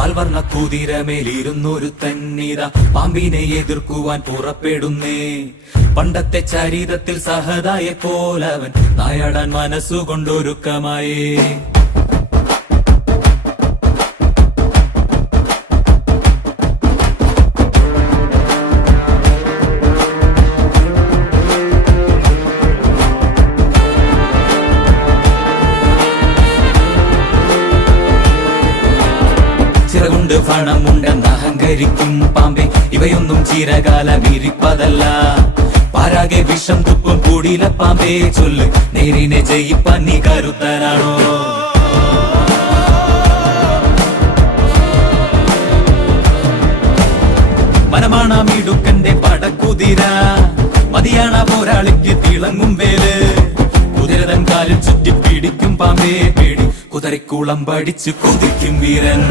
പാൽവർണ്ണ കുതിരമേലിരുന്നൊരു തന്നിത പാമ്പിനെ എതിർക്കുവാൻ പുറപ്പെടുന്നേ പണ്ടത്തെ ചരിതത്തിൽ സഹതായെ പോലവൻ തായാടാൻ മനസ്സുകൊണ്ടൊരുക്കമായേ ചിറകുണ്ട് പണമുണ്ടെന്ന് അഹങ്കരിക്കും പാമ്പെ ഇവയൊന്നും ചിരകാല വിരിപ്പതല്ല പാരാകെ വിഷം തുപ്പും കൂടിയില പാമ്പേ ചൊല്ല് നേരിനെ ജയിപ്പാൻ നീ കരുത്തനാണോ മനമാണ് മിടുക്കന്റെ പടക്കുതിര മതിയാണ പോരാളിക്ക് തിളങ്ങും വേല് കുതിരതൻ കാലിൽ ചുറ്റി പിടിക്കും പാമ്പേ പേടി കുതിരക്കുളം പഠിച്ചു കുതിക്കും വീരൻ